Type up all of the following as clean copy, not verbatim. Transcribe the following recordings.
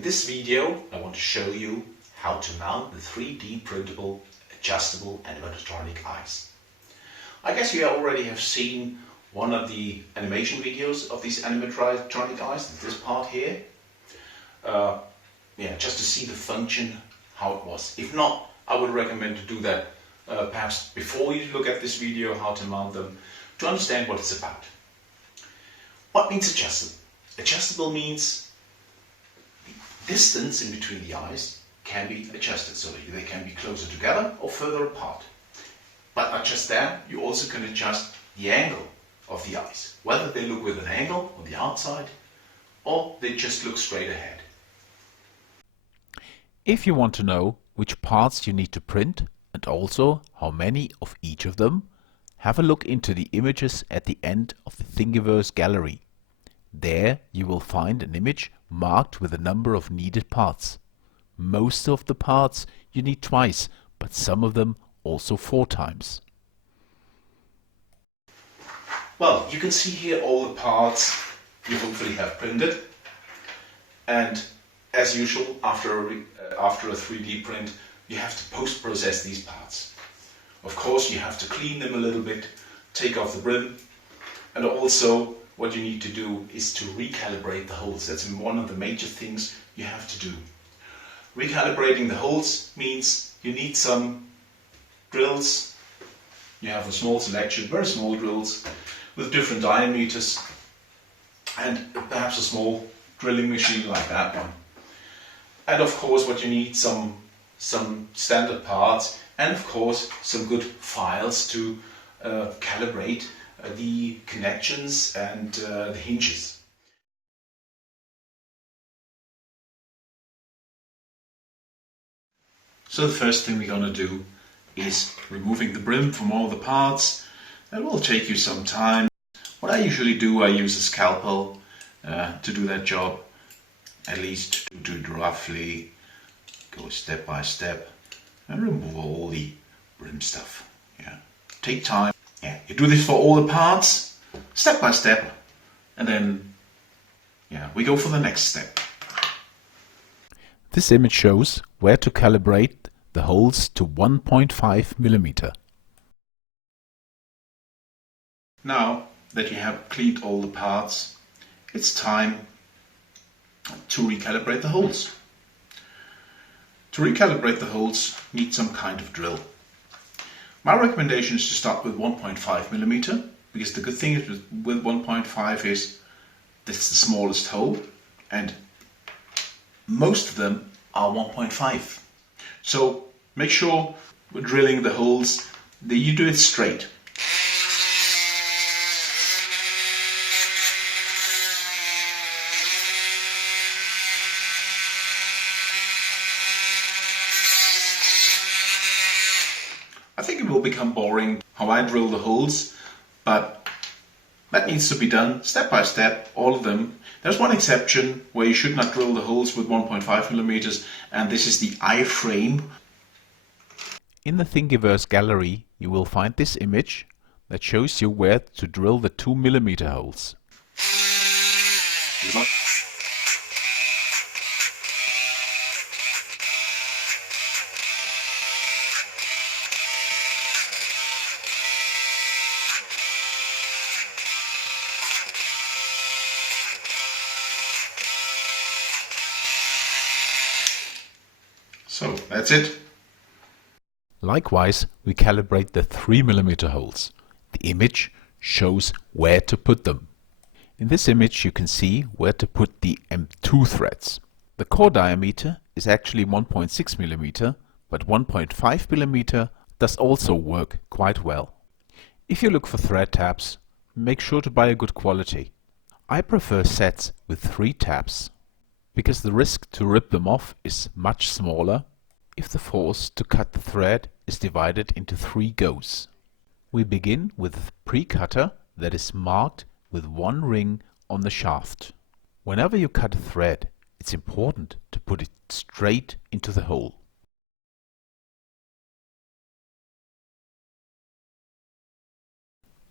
In this video I want to show you how to mount the 3D printable, adjustable animatronic eyes. I guess you already have seen one of the animation videos of these animatronic eyes, this part here. Just to see the function, how it was. If not, I would recommend to do that perhaps before you look at this video, how to mount them, to understand what it's about. What means adjustable? Adjustable means the distance in between the eyes can be adjusted, so they can be closer together or further apart. But not just that, you also can adjust the angle of the eyes, whether they look with an angle on the outside or they just look straight ahead. If you want to know which parts you need to print and also how many of each of them, have a look into the images at the end of the Thingiverse gallery. There you will find an image marked with the number of needed parts. Most of the parts you need twice, but some of them also 4 times. Well, you can see here all the parts you hopefully have printed, and as usual after a 3D print you have to post-process these parts. Of course you have to clean them a little bit, take off the brim, and also what you need to do is to recalibrate the holes. That's one of the major things you have to do. Recalibrating the holes means you need some drills. You have a small selection, very small drills with different diameters, and perhaps a small drilling machine like that one. And of course what you need some standard parts, and of course some good files to calibrate the connections and the hinges. So the first thing we're going to do is removing the brim from all the parts. That will take you some time. What I usually do, I use a scalpel to do that job, at least to do it roughly, go step by step and remove all the brim stuff. Take time. You do this for all the parts, step by step, and then we go for the next step. This image shows where to calibrate the holes to 1.5 millimeter. Now that you have cleaned all the parts, it's time to recalibrate the holes. To recalibrate the holes, you need some kind of drill. My recommendation is to start with 1.5 millimeter, because the good thing is with 1.5 is that's the smallest hole, and most of them are 1.5. So make sure when drilling the holes that you do it straight. I think it will become boring how I drill the holes, but that needs to be done step by step, all of them. There's one exception where you should not drill the holes with 1.5 millimeters, and this is the eye frame. In the Thingiverse gallery you will find this image that shows you where to drill the 2 millimeter holes. So that's it. Likewise, we calibrate the 3 millimeter holes. The image shows where to put them. In this image you can see where to put the M2 threads. The core diameter is actually 1.6 millimeter, but 1.5 millimeter does also work quite well. If you look for thread tabs, make sure to buy a good quality. I prefer sets with 3 tabs, because the risk to rip them off is much smaller if the force to cut the thread is divided into 3 goes. We begin with a pre-cutter that is marked with 1 ring on the shaft. Whenever you cut a thread, it's important to put it straight into the hole.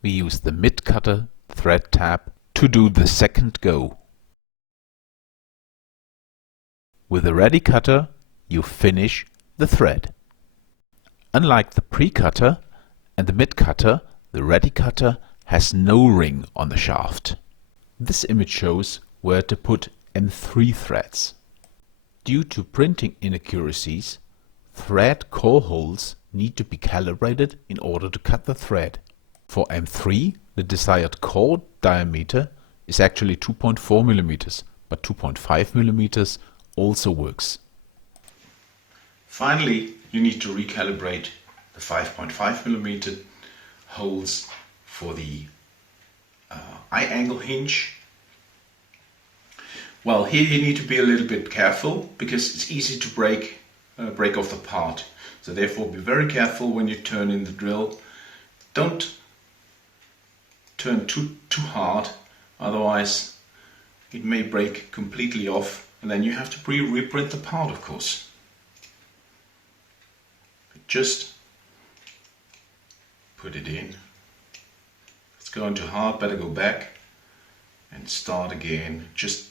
We use the mid-cutter thread tab to do the second go. With the ready cutter, you finish the thread. Unlike the pre-cutter and the mid-cutter, the ready cutter has no ring on the shaft. This image shows where to put M3 threads. Due to printing inaccuracies, thread core holes need to be calibrated in order to cut the thread. For M3, the desired core diameter is actually 2.4 millimeters, but 2.5 millimeters also works. Finally, you need to recalibrate the 5.5 millimeter holes for the eye angle hinge. Well, here you need to be a little bit careful because it's easy to break off the part. So therefore be very careful when you turn in the drill. Don't turn too hard, otherwise it may break completely off and then you have to reprint the part, of course. Just put it in. If it's going too hard, better go back and start again. Just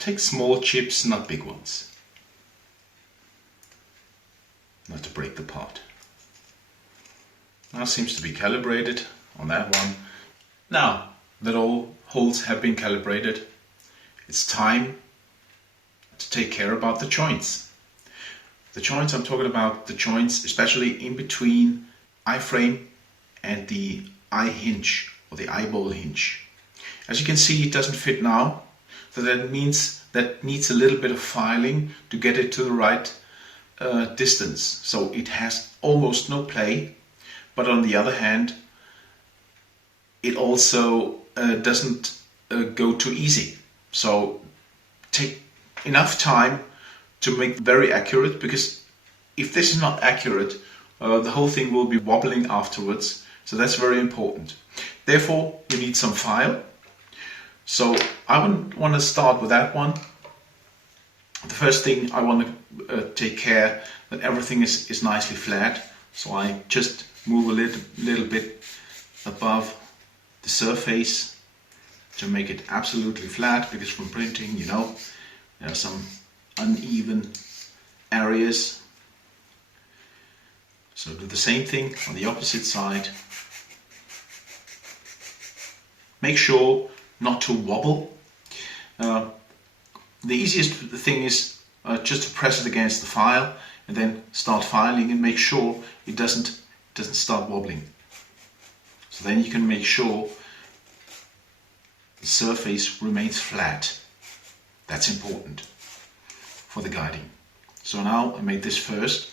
take small chips, not big ones. Not to break the part. Now seems to be calibrated on that one. Now that all holes have been calibrated, it's time to take care about the joints. The joints, I'm talking about the joints especially in between iframe and the eye hinge or the eyeball hinge. As you can see, it doesn't fit now, so that means that needs a little bit of filing to get it to the right distance. So it has almost no play, but on the other hand, it also doesn't go too easy. So take enough time to make very accurate, because if this is not accurate, the whole thing will be wobbling afterwards. So that's very important. Therefore, you need some file. So I want to start with that one. The first thing I want to take care that everything is nicely flat. So I just move a little bit above the surface to make it absolutely flat, because from printing, you know, there are some uneven areas. So do the same thing on the opposite side. Make sure not to wobble. The easiest thing is just to press it against the file and then start filing and make sure it doesn't start wobbling. So then you can make sure the surface remains flat. That's important for the guiding. So now I made this first,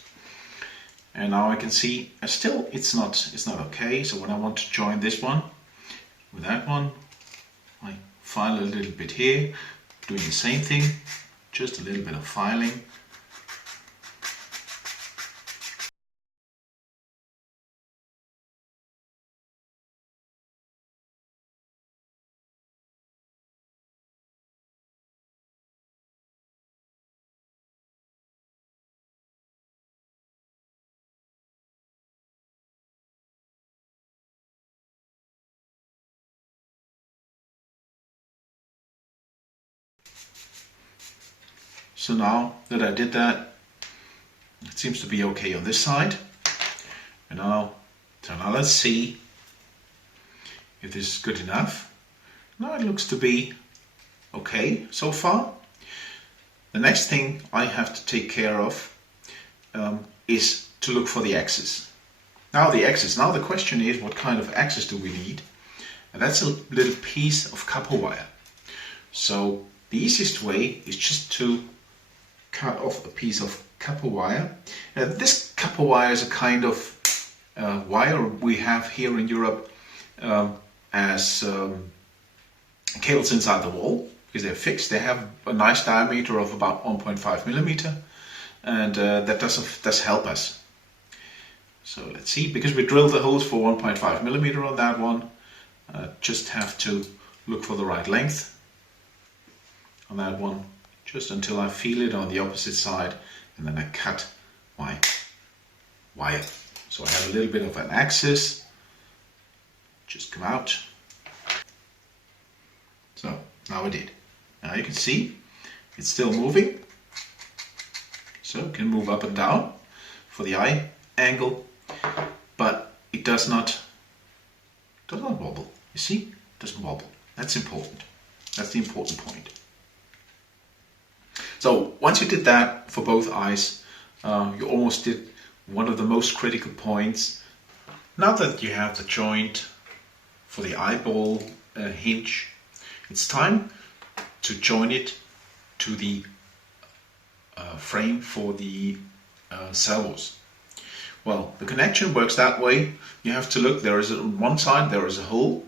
and now I can see still it's not okay. So when I want to join this one with that one, I file a little bit here, doing the same thing, just a little bit of filing. So now that I did that, it seems to be okay on this side. And now let's see if this is good enough. Now it looks to be okay so far. The next thing I have to take care of is to look for the axis. Now the question is, what kind of axis do we need? And that's a little piece of copper wire. So the easiest way is just to cut off a piece of copper wire. This copper wire is a kind of wire we have here in Europe as cables inside the wall, because they're fixed. They have a nice diameter of about 1.5 millimeter, and that does help us. So let's see, because we drilled the holes for 1.5 millimeter on that one, just have to look for the right length on that one, just until I feel it on the opposite side, and then I cut my wire. So I have a little bit of an axis, just come out. So now I did. Now you can see it's still moving. So it can move up and down for the eye angle, but it does not wobble. You see, it doesn't wobble. That's important. That's the important point. So once you did that for both eyes, you almost did one of the most critical points. Now that you have the joint for the eyeball hinge, it's time to join it to the frame for the servos. Well, the connection works that way. You have to look, there is on one side there is a hole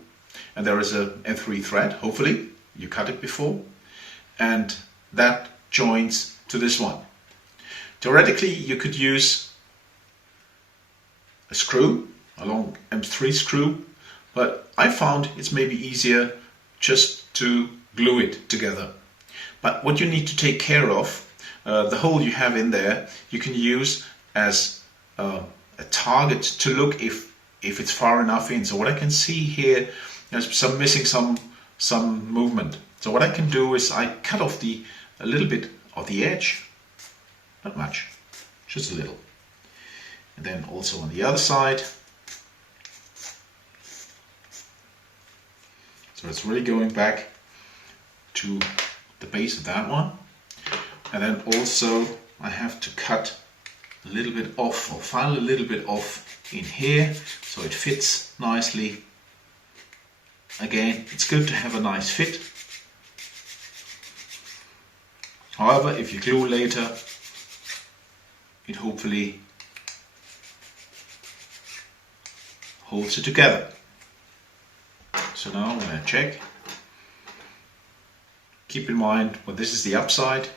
and there is a M3 thread, hopefully you cut it before, and that joins to this one. Theoretically you could use a screw, a long M3 screw, but I found it's maybe easier just to glue it together. But what you need to take care of, the hole you have in there, you can use as a target to look if it's far enough in. So what I can see here, there's missing some movement. So what I can do is I cut off a little bit of the edge, not much, just a little. And then also on the other side. So it's really going back to the base of that one. And then also I have to cut a little bit off, or file a little bit off in here so it fits nicely. Again, it's good to have a nice fit. However, if you glue later, it hopefully holds it together. So now I'm going to check. Keep in mind, well, this is the upside,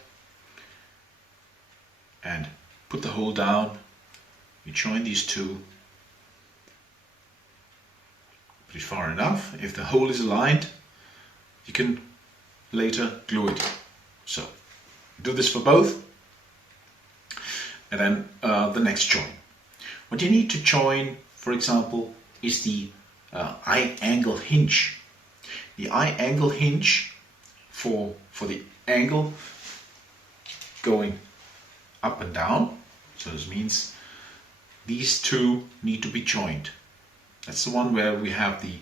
and put the hole down. You join these two, put it far enough. If the hole is aligned, you can later glue it. So do this for both, and then the next join. What you need to join, for example, is the eye angle hinge. The eye angle hinge for the angle going up and down. So this means these two need to be joined. That's the one where we have the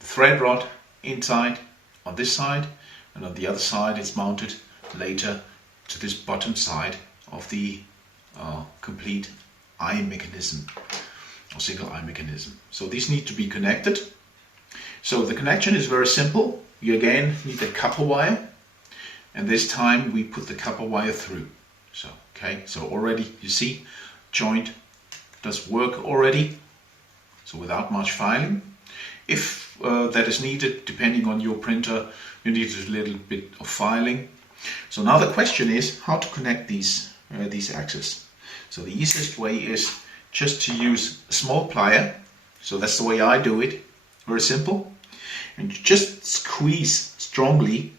thread rod inside on this side, and on the other side it's mounted later to this bottom side of the complete eye mechanism, or single eye mechanism. So these need to be connected. So the connection is very simple. You again need a copper wire, and this time we put the copper wire through. So okay, so already you see joint does work already, so without much filing. If that is needed, depending on your printer, you need a little bit of filing. So now the question is how to connect these axes. So the easiest way is just to use a small plier. So that's the way I do it, very simple. And you just squeeze strongly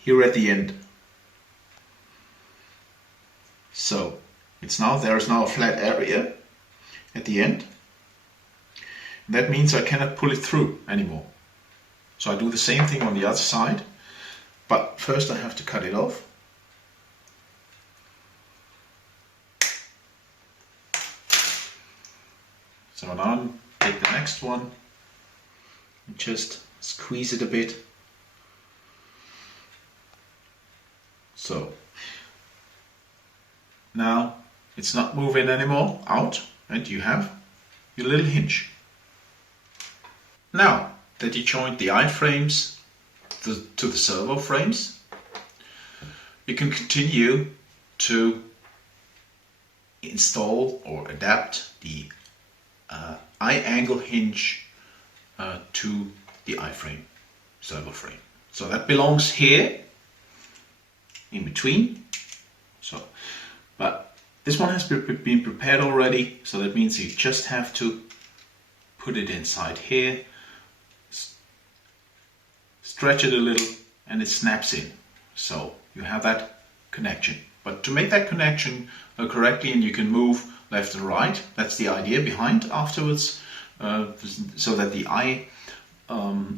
here at the end. So there is now a flat area at the end. That means I cannot pull it through anymore. So I do the same thing on the other side, but first I have to cut it off. So now take the next one and just squeeze it a bit. So now it's not moving anymore out, and you have your little hinge. Now that you joined the eye frames to the servo frames, you can continue to install or adapt the eye angle hinge to the eye frame, servo frame. So that belongs here in between. So, but this one has been prepared already, so that means you just have to put it inside here, stretch it a little, and it snaps in. So you have that connection. But to make that connection correctly, and you can move left and right, that's the idea behind afterwards, so that the eye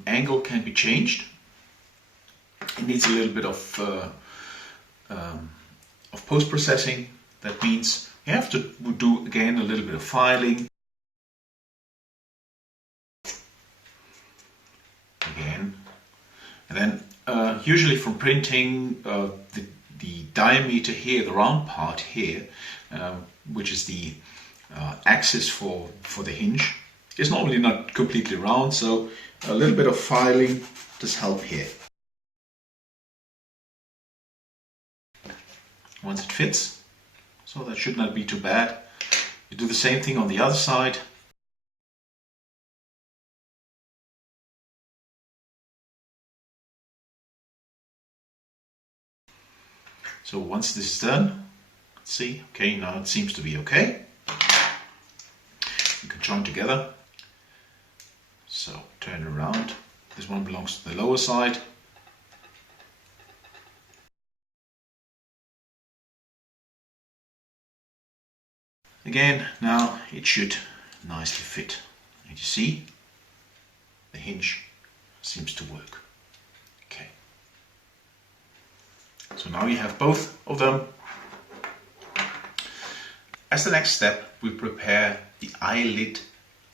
angle can be changed. It needs a little bit of of post-processing. That means you have to do again a little bit of filing. Again. And then usually from printing, the diameter here, the round part here, which is the axis for the hinge, is normally not completely round, so a little bit of filing does help here. Once it fits, so that should not be too bad. You do the same thing on the other side. So once this is done, let's see, okay, now it seems to be okay. You can join together. So turn it around. This one belongs to the lower side. Again, now it should nicely fit. And you see, the hinge seems to work. Okay. So now you have both of them. As the next step, we prepare the eyelid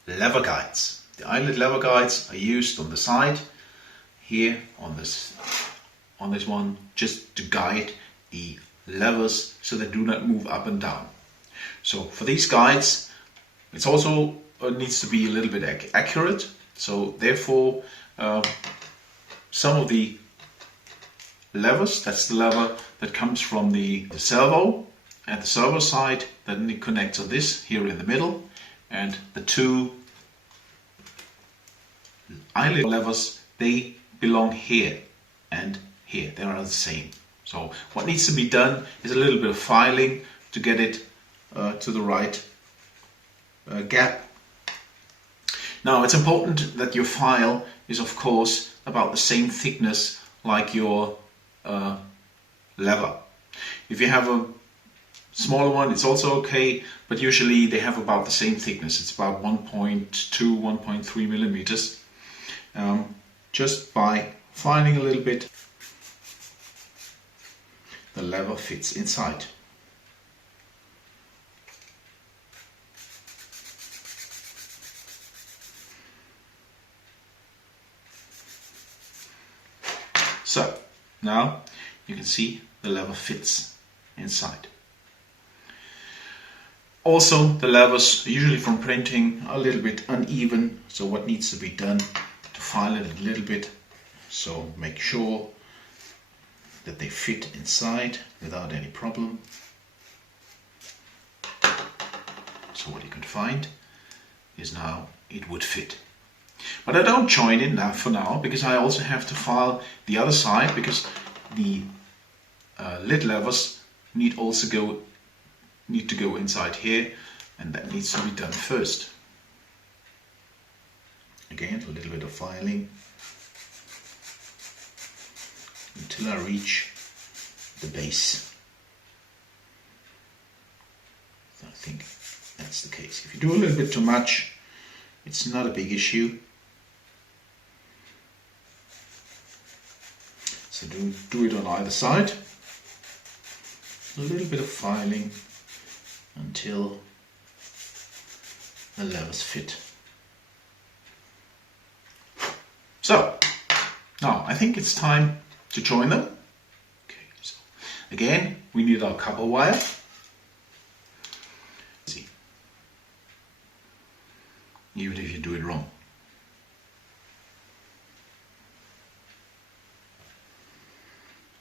lever guides. The eyelid lever guides are used on the side here on this one, just to guide the levers so they do not move up and down. So for these guides, it's also needs to be a little bit accurate. So therefore, some of the levers, that's the lever that comes from the servo, and the servo side that connects on this here in the middle, and the two eyelid levers, they belong here and here. They are the same. So what needs to be done is a little bit of filing to get it to the right gap. Now it's important that your file is of course about the same thickness like your lever. If you have a smaller one, it's also okay, but usually they have about the same thickness. It's about 1.2, 1.3 millimeters. Just by filing a little bit, the lever fits inside. So now you can see the lever fits inside. Also, the levers, usually from printing, are a little bit uneven, so what needs to be done to file it a little bit, so make sure that they fit inside without any problem. So what you can find is now it would fit. But I don't join it now for now, because I also have to file the other side, because the lid levers need to go inside here, and that needs to be done first. Again, a little bit of filing until I reach the base. I think that's the case. If you do a little bit too much, it's not a big issue. So do it on either side. A little bit of filing until the levers fit. So now I think it's time to join them. Okay, so again we need our copper wire. See, even if you do it wrong.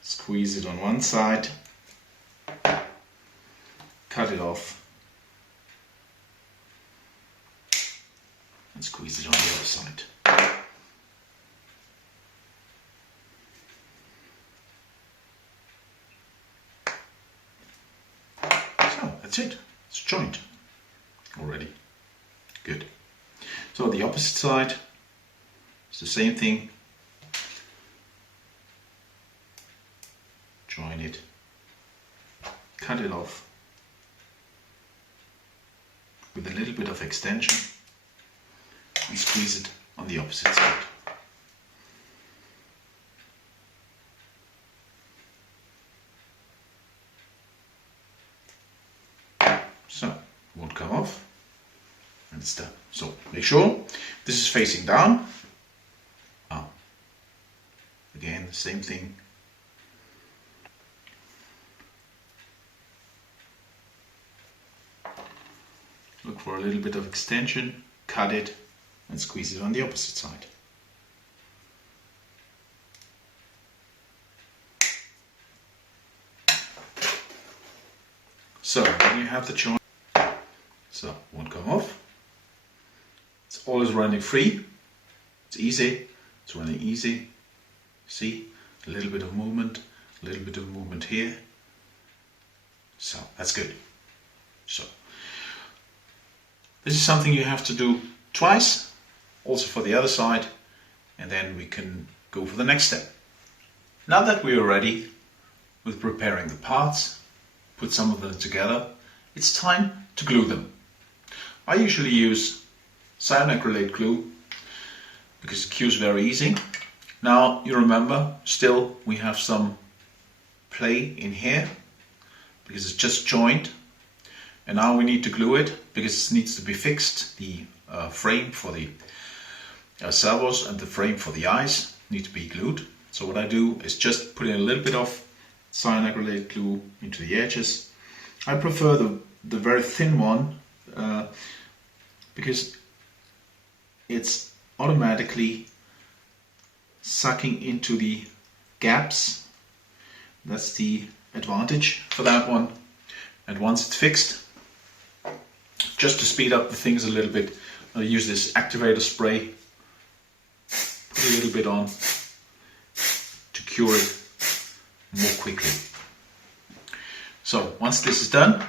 Squeeze it on one side, cut it off, and squeeze it on the other side. So that's it, it's joined already. Good. So the opposite side is the same thing. Join it, cut it off with a little bit of extension and squeeze it on the opposite side. it's done. So make sure this is facing down. Again, the same thing. Look for a little bit of extension, cut it, and squeeze it on the opposite side. So then you have the joint. So won't come off. It's always running free. It's easy. It's running easy. See, a little bit of movement here. So that's good. So this is something you have to do twice, also for the other side, and then we can go for the next step. Now that we are ready with preparing the parts, put some of them together, it's time to glue them. I usually use acrylate glue because it cures very easy. Now you remember, still we have some play in here because it's just joined, and now we need to glue it because it needs to be fixed. The frame for the servos and the frame for the eyes need to be glued. So what I do is just put in a little bit of acrylate glue into the edges. I prefer the very thin one because it's automatically sucking into the gaps. That's the advantage for that one. And once it's fixed, just to speed up the things a little bit, I'll use this activator spray, put a little bit on to cure it more quickly. So once this is done,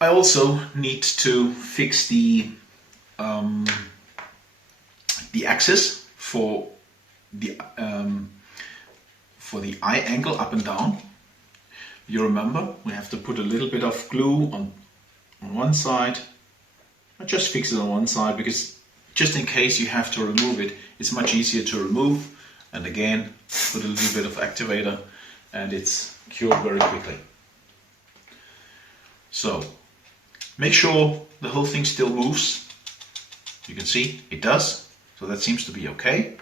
I also need to fix the axis for the eye angle up and down. You remember, we have to put a little bit of glue on one side. I just fix it on one side because just in case you have to remove it, it's much easier to remove. And again, put a little bit of activator and it's cured very quickly. So make sure the whole thing still moves. You can see it does, so that seems to be okay.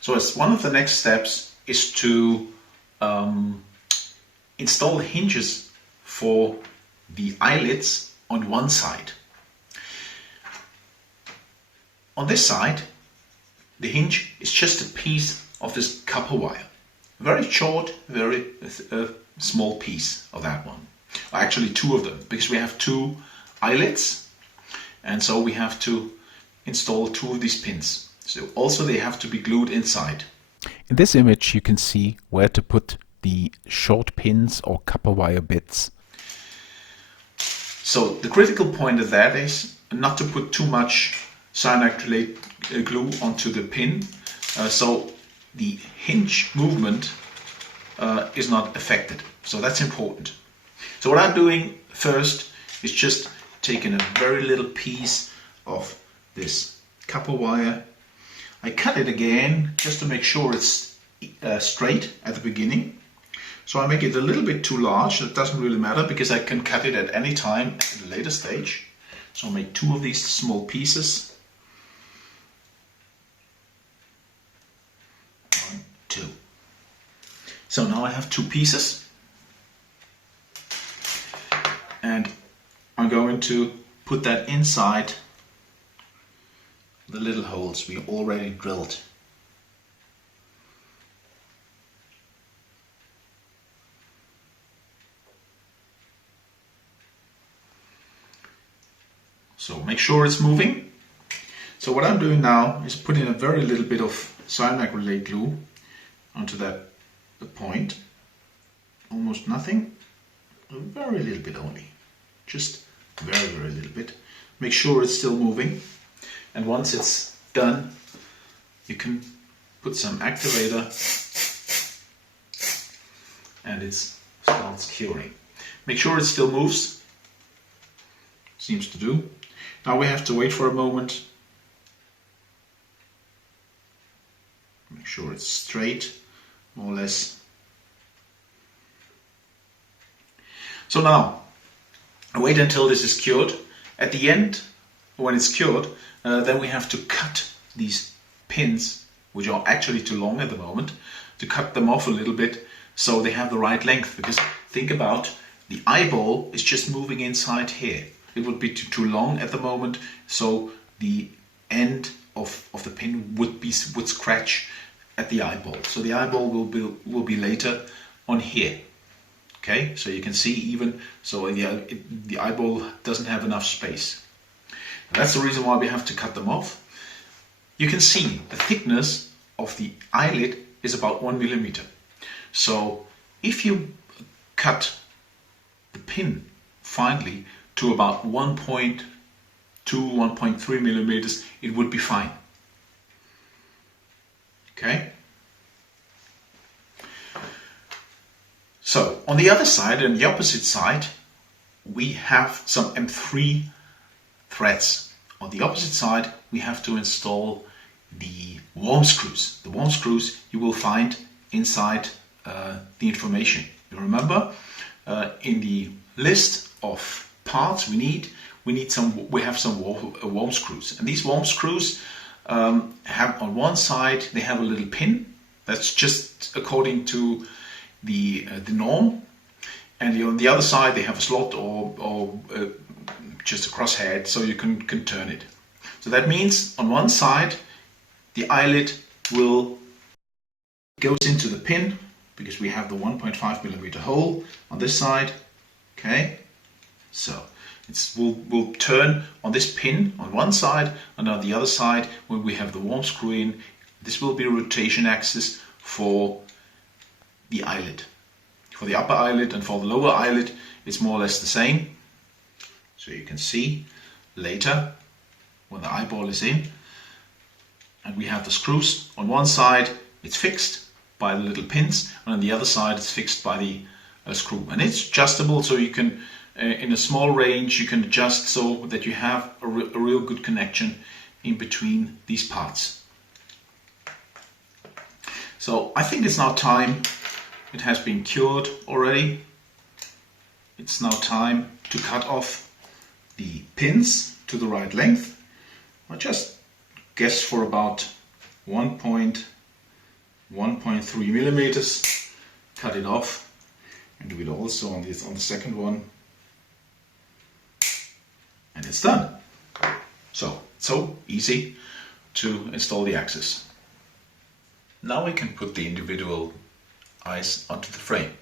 So as one of the next steps is to install hinges for the eyelids on one side. On this side, the hinge is just a piece of this copper wire. Very short, very small piece of that one. Actually two of them, because we have two eyelids, and so we have to install two of these pins. So also they have to be glued inside. In this image you can see where to put the short pins or copper wire bits. So the critical point of that is not to put too much acrylate glue onto the pin, so the hinge movement is not affected. So that's important. So what I'm doing first is just taking a very little piece of this copper wire. I cut it again just to make sure it's straight at the beginning. So I make it a little bit too large. It doesn't really matter because I can cut it at any time at a later stage. So I'll make two of these small pieces. 1, 2. So now I have two pieces. And I'm going to put that inside the little holes we already drilled. So make sure it's moving. So what I'm doing now is putting a very little bit of acrylate glue onto the point. Almost nothing. A very little bit only. Just very little bit. Make sure it's still moving. And once it's done, you can put some activator and it starts curing. Make sure it still moves. Seems to do. Now we have to wait for a moment. Make sure it's straight, more or less. So now, Wait until this is cured. At the end, when it's cured, then we have to cut these pins, which are actually too long at the moment, to cut them off a little bit so they have the right length. Because think about, the eyeball is just moving inside here. It would be too long at the moment, so the end of the pin would scratch at the eyeball. So the eyeball will be later on here. Okay, so you can see even so the eyeball doesn't have enough space. And that's the reason why we have to cut them off. You can see the thickness of the eyelid is about 1 millimeter. So if you cut the pin finely to about 1.2, 1.3 millimeters, it would be fine. Okay. So on the other side, and the opposite side, we have some M3 threads. On the opposite side, we have to install the worm screws. The worm screws you will find inside the information. You remember, in the list of parts we have some worm screws, and these worm screws have on one side they have a little pin. That's just according to the norm, and on the other side they have a slot or just a crosshead, so you can turn it. So that means on one side the eyelid goes into the pin, because we have the 1.5 millimeter hole on this side. Okay, so will turn on this pin on one side, and on the other side, when we have the worm screw in, this will be a rotation axis for the eyelid. For the upper eyelid and for the lower eyelid, it's more or less the same. So you can see later when the eyeball is in, and we have the screws on one side, it's fixed by the little pins, and on the other side it's fixed by the screw, and it's adjustable, so you can in a small range you can adjust so that you have a real good connection in between these parts. So I think it's now time. It has been cured already. It's now time to cut off the pins to the right length. I just guess for about 1.3 millimeters. Cut it off, and do it also on the second one, and it's done. So easy to install the axis. Now we can put the individual eyes onto the frame.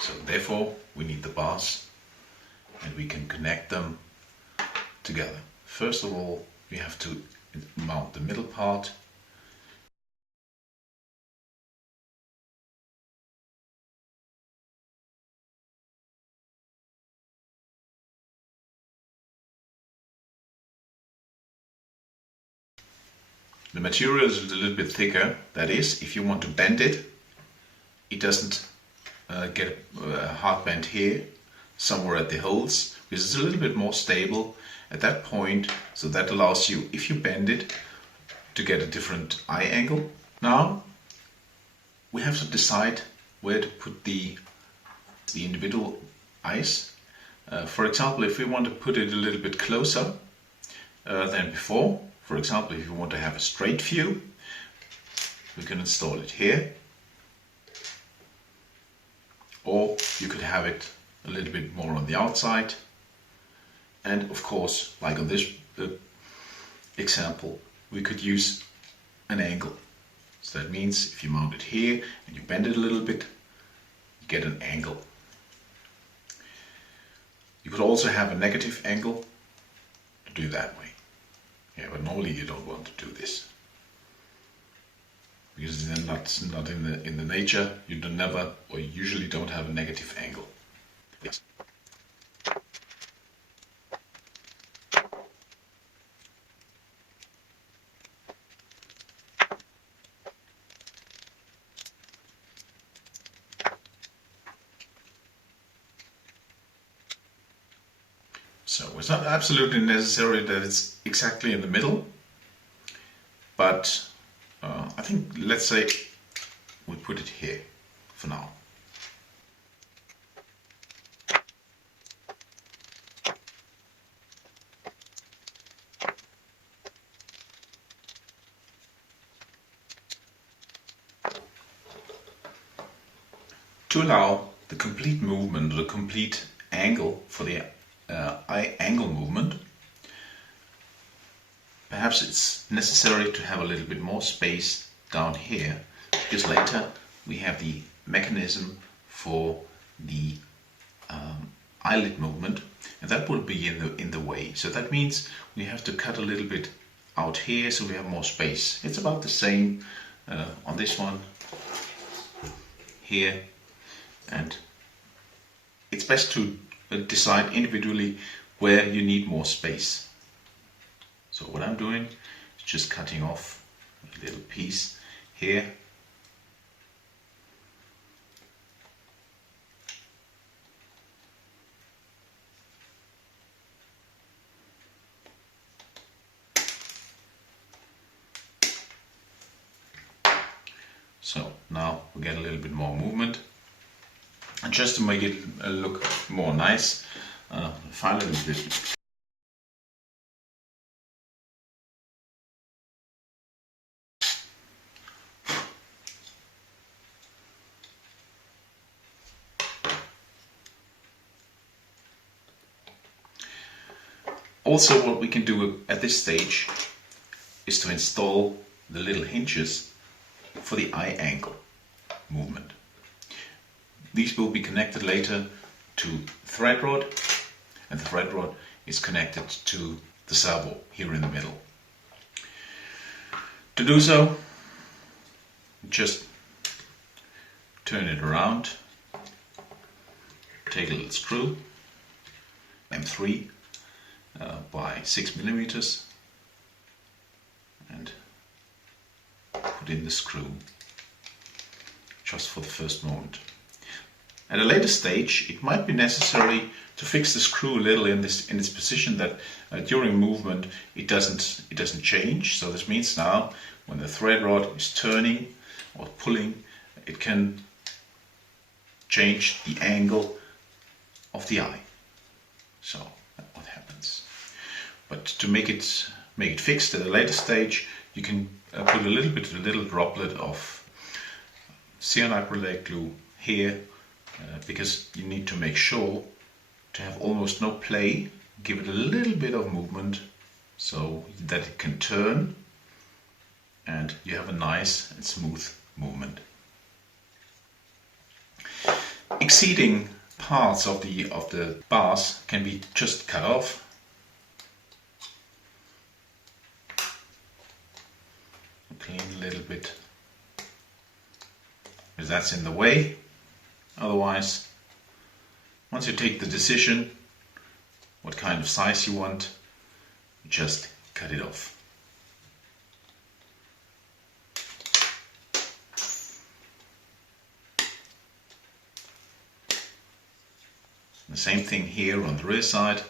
So therefore we need the bars, and we can connect them together. First of all, we have to mount the middle part. The material is a little bit thicker. That is, if you want to bend it, it doesn't get a hard bend here, somewhere at the holes, because it's a little bit more stable at that point. So that allows you, if you bend it, to get a different eye angle. Now we have to decide where to put the individual eyes. For example, if we want to put it a little bit closer than before, for example, if you want to have a straight view, we can install it here. Or you could have it a little bit more on the outside. And of course, like on this example, we could use an angle. So that means if you mount it here and you bend it a little bit, you get an angle. You could also have a negative angle to do that way. Yeah, but normally you don't want to do this, because then that's not in the nature. You don't never, or you usually don't have a negative angle. Yes. So it's not absolutely necessary that it's exactly in the middle, but I think, let's say, we put it here for now. To allow the complete movement, or the complete angle for the eye angle movement, perhaps it's necessary to have a little bit more space down here, because later we have the mechanism for the eyelid movement, and that will be in the way. So that means we have to cut a little bit out here so we have more space. It's about the same on this one here, and it's best to decide individually where you need more space. So what I'm doing is just cutting off a little piece here. So now we get a little bit more movement, and just to make it look more nice, file a little bit. Also, what we can do at this stage is to install the little hinges for the eye angle movement. These will be connected later to thread rod, and the thread rod is connected to the servo here in the middle. To do so, just turn it around, take a little screw, M3 by 6 millimeters, and put in the screw just for the first moment. At a later stage, it might be necessary to fix the screw a little in its position, that during movement it doesn't change. So this means now when the thread rod is turning or pulling, it can change the angle of the eye. So that's what happens. But to make it fixed at a later stage, you can put a little droplet of acrylate glue here, because you need to make sure to have almost no play. Give it a little bit of movement so that it can turn, and you have a nice and smooth movement. Exceeding parts of the bars can be just cut off. Clean a little bit, because that's in the way. Otherwise, once you take the decision what kind of size you want, just cut it off. The same thing here on the rear side.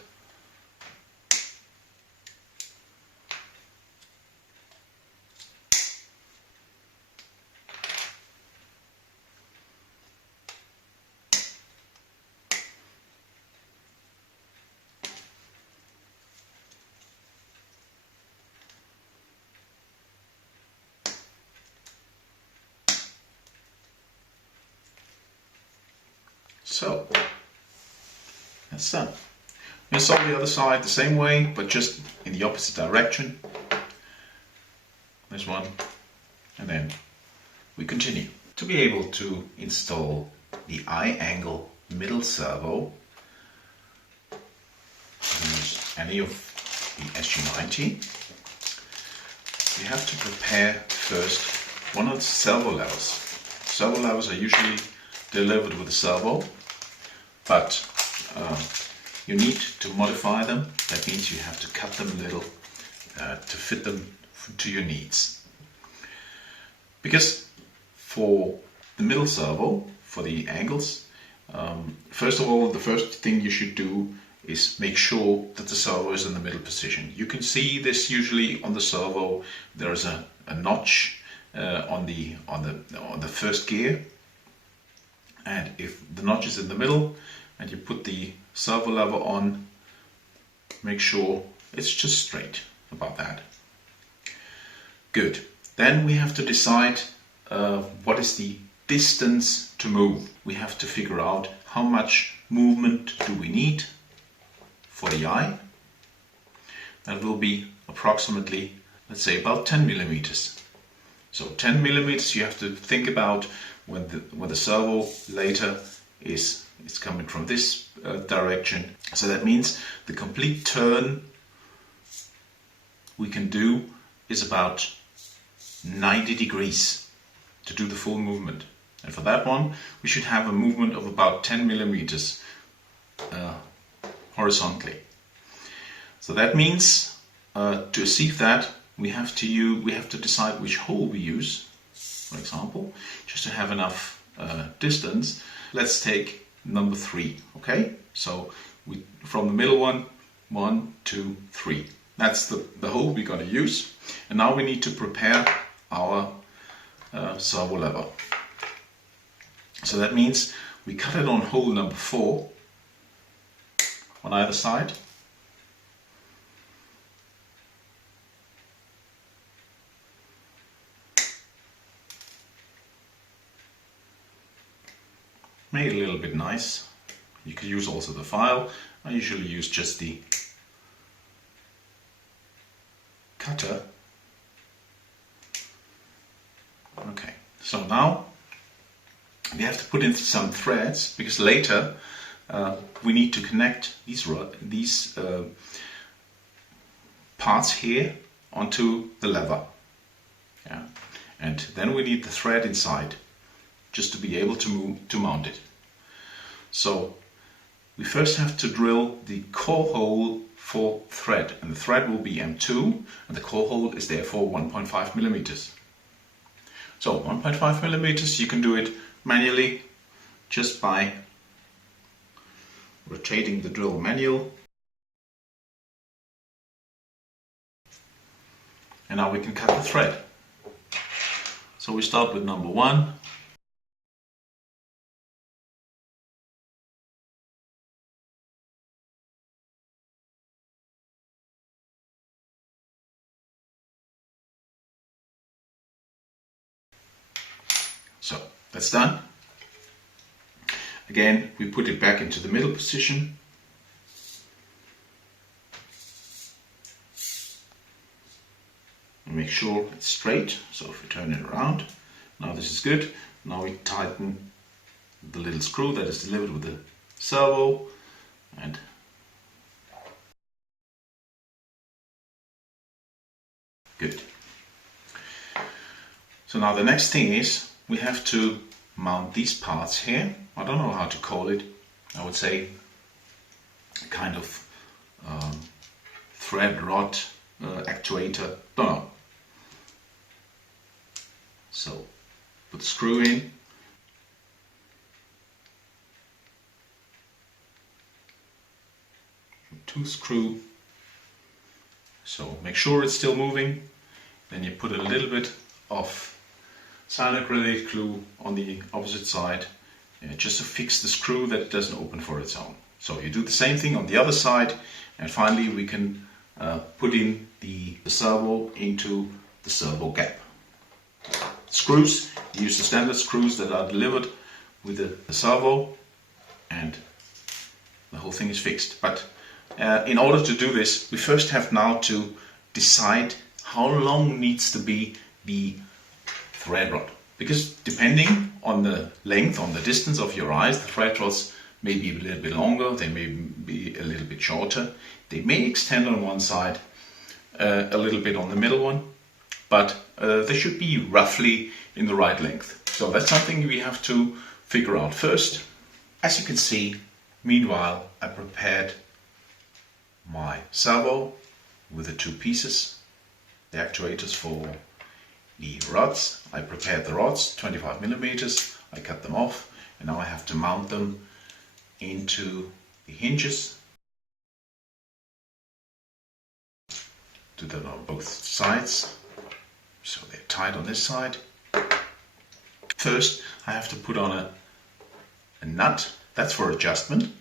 So that's done. I'm going to solve the other side the same way, but just in the opposite direction. This one, and then we continue. To be able to install the eye angle middle servo, use any of the SG90. We have to prepare first one of the servo levers. Servo levers are usually delivered with a servo, but you need to modify them. That means you have to cut them a little to fit them to your needs. Because for the middle servo, for the angles, first of all, the first thing you should do is make sure that the servo is in the middle position. You can see this usually on the servo. There is a notch on the first gear, and if the notch is in the middle and you put the servo lever on, make sure it's just straight about that. Good. Then we have to decide what is the distance to move. We have to figure out how much movement do we need for the eye. That will be approximately, let's say, about 10 millimeters. So 10 millimeters you have to think about when the servo later is coming from this direction. So that means the complete turn we can do is about 90 degrees to do the full movement. And for that one, we should have a movement of about 10 millimeters horizontally. So that means to achieve that, we have to decide which hole we use. For example, just to have enough distance, let's take number 3. Okay, so from the middle one, 1, 2, 3. That's the hole we're going to use. And now we need to prepare our servo lever. So that means we cut it on hole number 4 on either side. Made it a little bit nice. You could use also the file. I usually use just the cutter. Okay, so now we have to put in some threads because later we need to connect these parts here onto the lever. Yeah. And then we need the thread inside just to be able to mount it. So we first have to drill the core hole for thread, and the thread will be M2 and the core hole is therefore 1.5 millimeters. So 1.5 millimeters, you can do it manually just by rotating the drill manual. And now we can cut the thread. So we start with number 1. So that's done. Again, we put it back into the middle position. And make sure it's straight. So if we turn it around, now this is good. Now we tighten the little screw that is delivered with the servo, and good. So now the next thing is we have to mount these parts here. I don't know how to call it. I would say a kind of thread rod actuator. Don't know. So put the screw in. Tooth screw. So make sure it's still moving. Then you put a little bit of acrylic glue on the opposite side, just to fix the screw that it doesn't open for its own. So you do the same thing on the other side, and finally we can put in the servo into the servo gap. Screws, you use the standard screws that are delivered with the servo, and the whole thing is fixed. But in order to do this, we first have now to decide how long needs to be the thread rod, because depending on the length, on the distance of your eyes, the thread rods may be a little bit longer, they may be a little bit shorter, they may extend on one side, a little bit on the middle one, but they should be roughly in the right length. So that's something we have to figure out first. As you can see, meanwhile I prepared my servo with the 2 pieces, the actuators for the rods. I prepared the rods, 25 millimeters. I cut them off, and now I have to mount them into the hinges. Do them on both sides, so they're tight on this side. First, I have to put on a nut. That's for adjustment.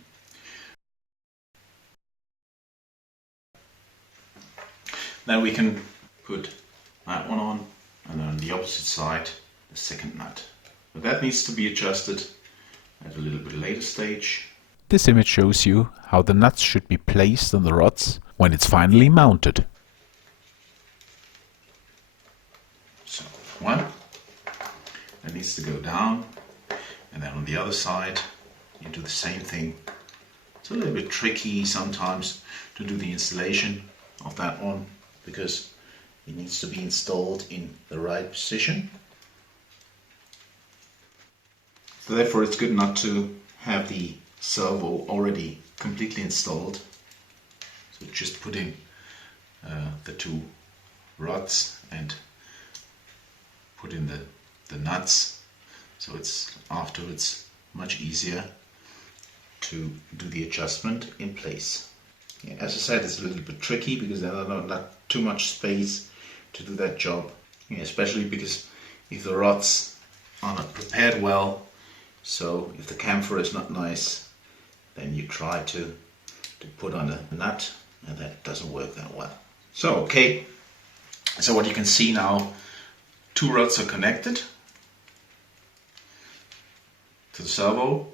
Then we can put that one on, and then on the opposite side, the second nut. But that needs to be adjusted at a little bit later stage. This image shows you how the nuts should be placed on the rods when it's finally mounted. So one, that needs to go down, and then on the other side you do the same thing. It's a little bit tricky sometimes to do the installation of that one because it needs to be installed in the right position. So therefore it's good not to have the servo already completely installed. So just put in the two rods and put in the nuts, so it's afterwards much easier to do the adjustment in place. Yeah, as I said, it's a little bit tricky because there's not too much space to do that job, yeah, especially because if the rods are not prepared well, so if the camphor is not nice, then you try to put on a nut and that doesn't work that well. So okay, so what you can see now, two rods are connected to the servo,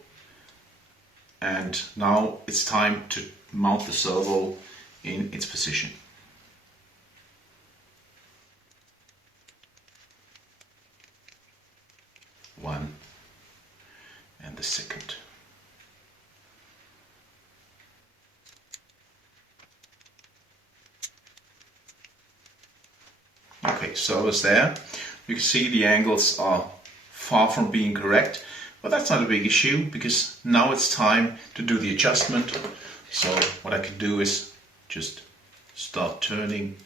and now it's time to mount the servo in its position. One and the second. Okay, so it's there. You can see the angles are far from being correct, but that's not a big issue because now it's time to do the adjustment. So what I can do is just start turning.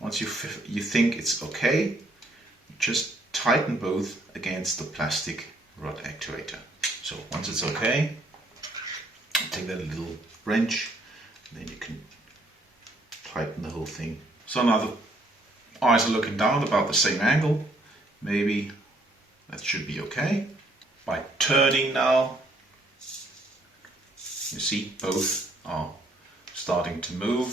Once you think it's okay, just tighten both against the plastic rod actuator. So once it's okay, take that little wrench, and then you can tighten the whole thing. So now the eyes are looking down about the same angle. Maybe that should be okay. By turning now, you see both are starting to move.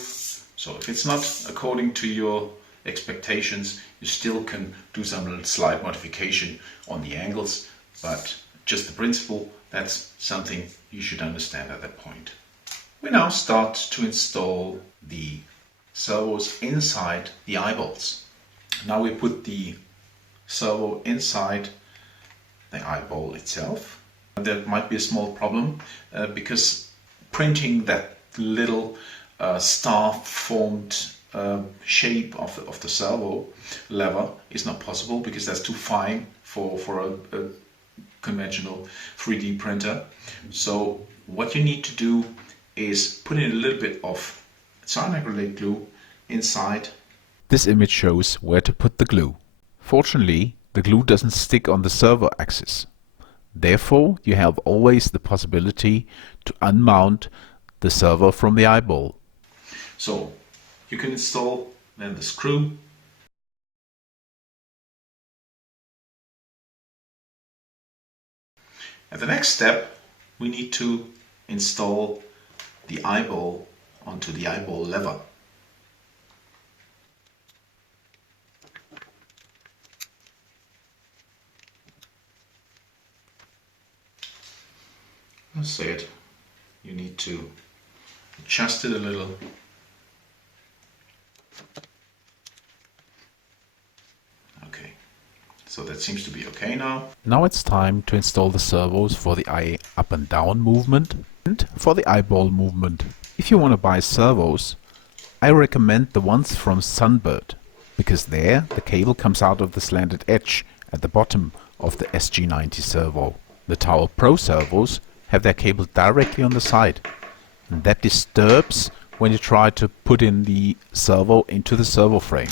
So if it's not according to your expectations, you still can do some little slight modification on the angles, but just the principle, that's something you should understand at that point. We now start to install the servos inside the eyeballs. Now we put the servo inside the eyeball itself. There might be a small problem because printing that little star-formed shape of the servo lever is not possible because that's too fine for a conventional 3D printer. So what you need to do is put in a little bit of cyanide glue inside. This image shows where to put the glue. Fortunately, the glue doesn't stick on the servo axis. Therefore, you have always the possibility to unmount the servo from the eyeball. So you can install then the screw. At the next step, we need to install the eyeball onto the eyeball lever. As I said, you need to adjust it a little. Okay, so that seems to be okay now. Now it's time to install the servos for the eye up and down movement and for the eyeball movement. If you want to buy servos, I recommend the ones from Sunbird, because there the cable comes out of the slanted edge at the bottom of the SG90 servo. The Tower Pro servos have their cable directly on the side, and that disturbs when you try to put in the servo into the servo frame.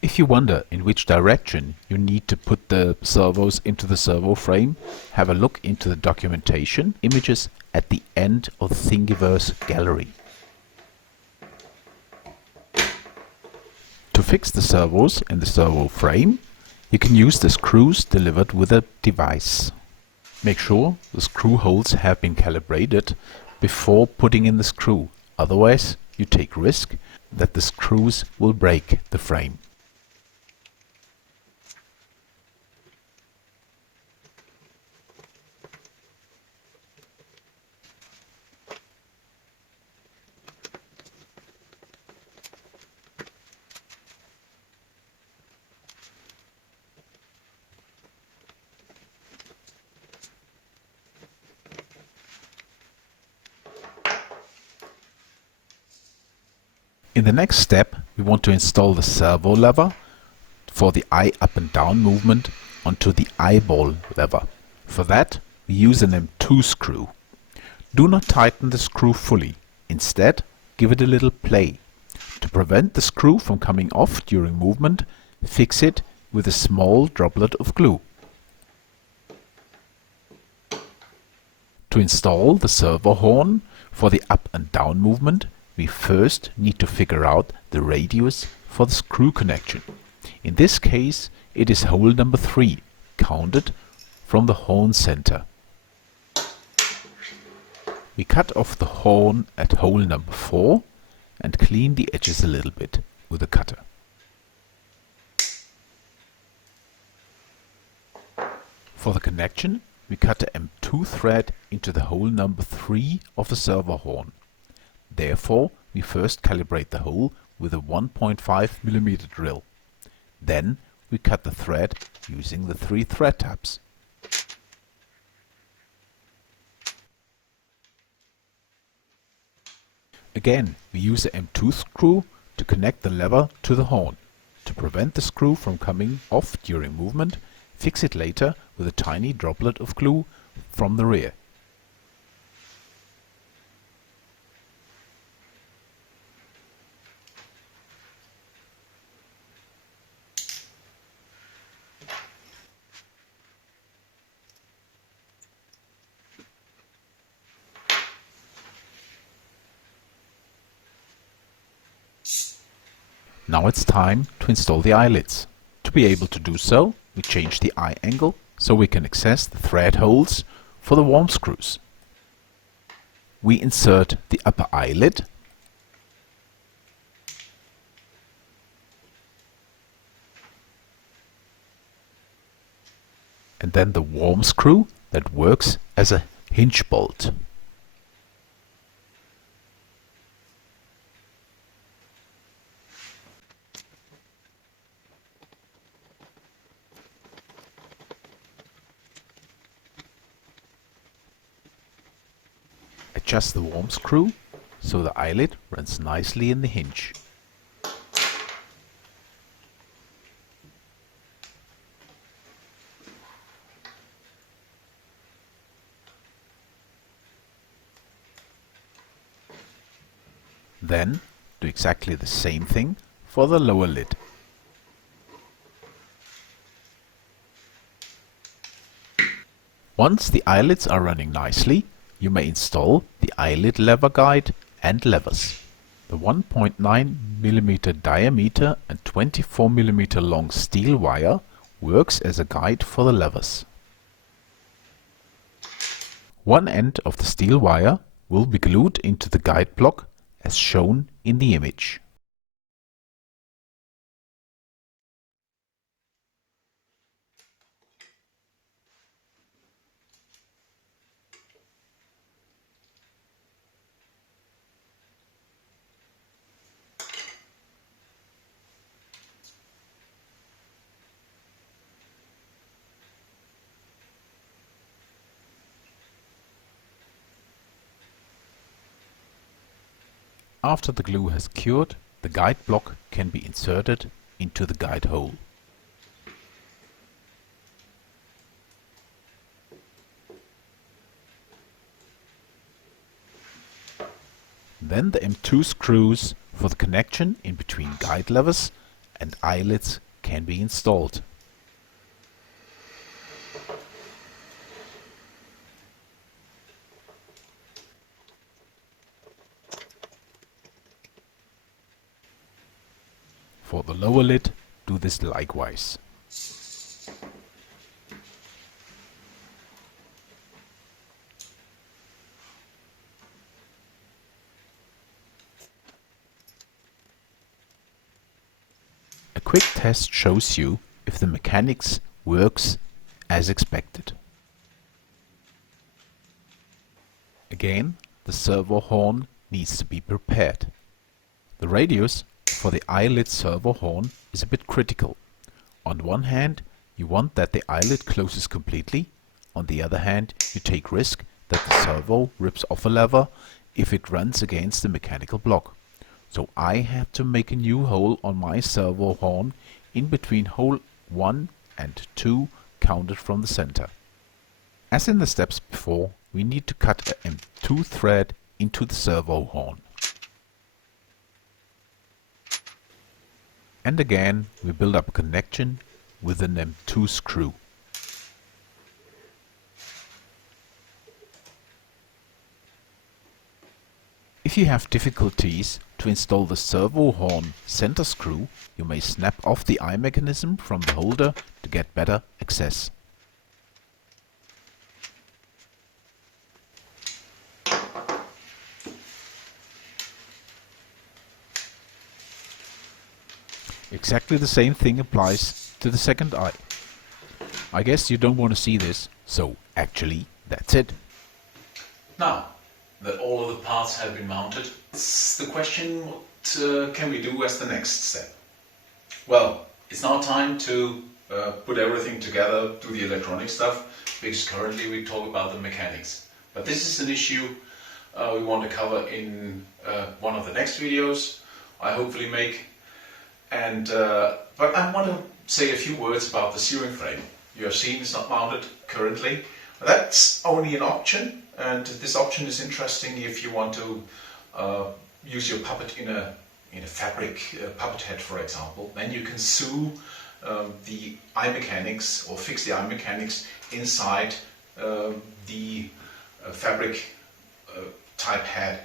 If you wonder in which direction you need to put the servos into the servo frame, have a look into the documentation images at the end of the Thingiverse gallery. To fix the servos in the servo frame, you can use the screws delivered with a device. Make sure the screw holes have been calibrated before putting in the screw, otherwise you take risk that the screws will break the frame. In the next step, we want to install the servo lever for the eye up and down movement onto the eyeball lever. For that, we use an M2 screw. Do not tighten the screw fully. Instead, give it a little play. To prevent the screw from coming off during movement, fix it with a small droplet of glue. To install the servo horn for the up and down movement, we first need to figure out the radius for the screw connection. In this case, it is hole number 3, counted from the horn center. We cut off the horn at hole number 4 and clean the edges a little bit with a cutter. For the connection, we cut a M2 thread into the hole number 3 of the servo horn. Therefore, we first calibrate the hole with a 1.5 mm drill. Then we cut the thread using the 3 thread tabs. Again, we use a M2 screw to connect the lever to the horn. To prevent the screw from coming off during movement, fix it later with a tiny droplet of glue from the rear. Now it's time to install the eyelids. To be able to do so, we change the eye angle so we can access the thread holes for the worm screws. We insert the upper eyelid and then the worm screw that works as a hinge bolt. Adjust the worm screw so the eyelid runs nicely in the hinge. Then do exactly the same thing for the lower lid. Once the eyelids are running nicely, you may install the eyelid lever guide and levers. The 1.9 mm diameter and 24 mm long steel wire works as a guide for the levers. One end of the steel wire will be glued into the guide block as shown in the image. After the glue has cured, the guide block can be inserted into the guide hole. Then the M2 screws for the connection in between guide levers and eyelids can be installed. For the lower lid, do this likewise. A quick test shows you if the mechanics works as expected. Again, the servo horn needs to be prepared. The radius for the eyelid servo horn is a bit critical. On one hand, you want that the eyelid closes completely. On the other hand, you take risk that the servo rips off a lever if it runs against the mechanical block. So I have to make a new hole on my servo horn in between hole 1 and 2 counted from the center. As in the steps before, we need to cut a M2 thread into the servo horn. And again we build up a connection with an M2 screw. If you have difficulties to install the servo horn center screw, you may snap off the eye mechanism from the holder to get better access. Exactly the same thing applies to the second eye. I guess you don't want to see this, so actually that's it. Now that all of the parts have been mounted, it's the question, what can we do as the next step? Well, it's now time to put everything together, do the electronic stuff, because currently we talk about the mechanics. But this is an issue we want to cover in one of the next videos I hopefully make. And but I want to say a few words about the steering frame. You have seen it's not mounted currently. That's only an option, and this option is interesting if you want to use your puppet in a fabric puppet head, for example. Then you can sew the eye mechanics or fix the eye mechanics inside the fabric type head.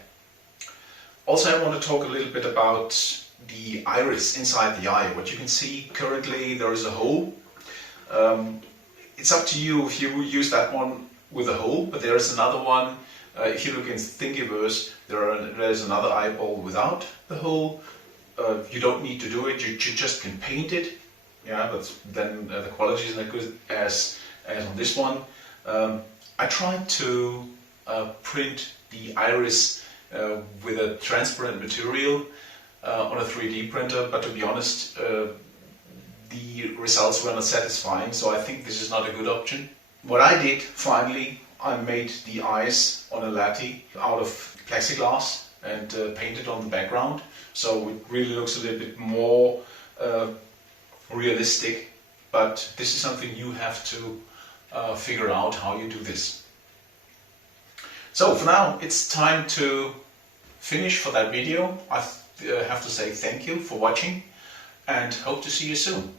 Also, I want to talk a little bit about the iris inside the eye. What you can see currently, there is a hole. It's up to you if you use that one with a hole, but there is another one. If you look in Thingiverse, there's another eyeball without the hole. You don't need to do it, you just can paint it. Yeah, but then the quality is not good as on this one. I tried to print the iris with a transparent material on a 3D printer, but to be honest, the results were not satisfying, so I think this is not a good option. What I did finally, I made the eyes on a lattice out of plexiglass and painted on the background, so it really looks a little bit more realistic, but this is something you have to figure out how you do this. So for now it's time to finish for that video. I have to say thank you for watching and hope to see you soon.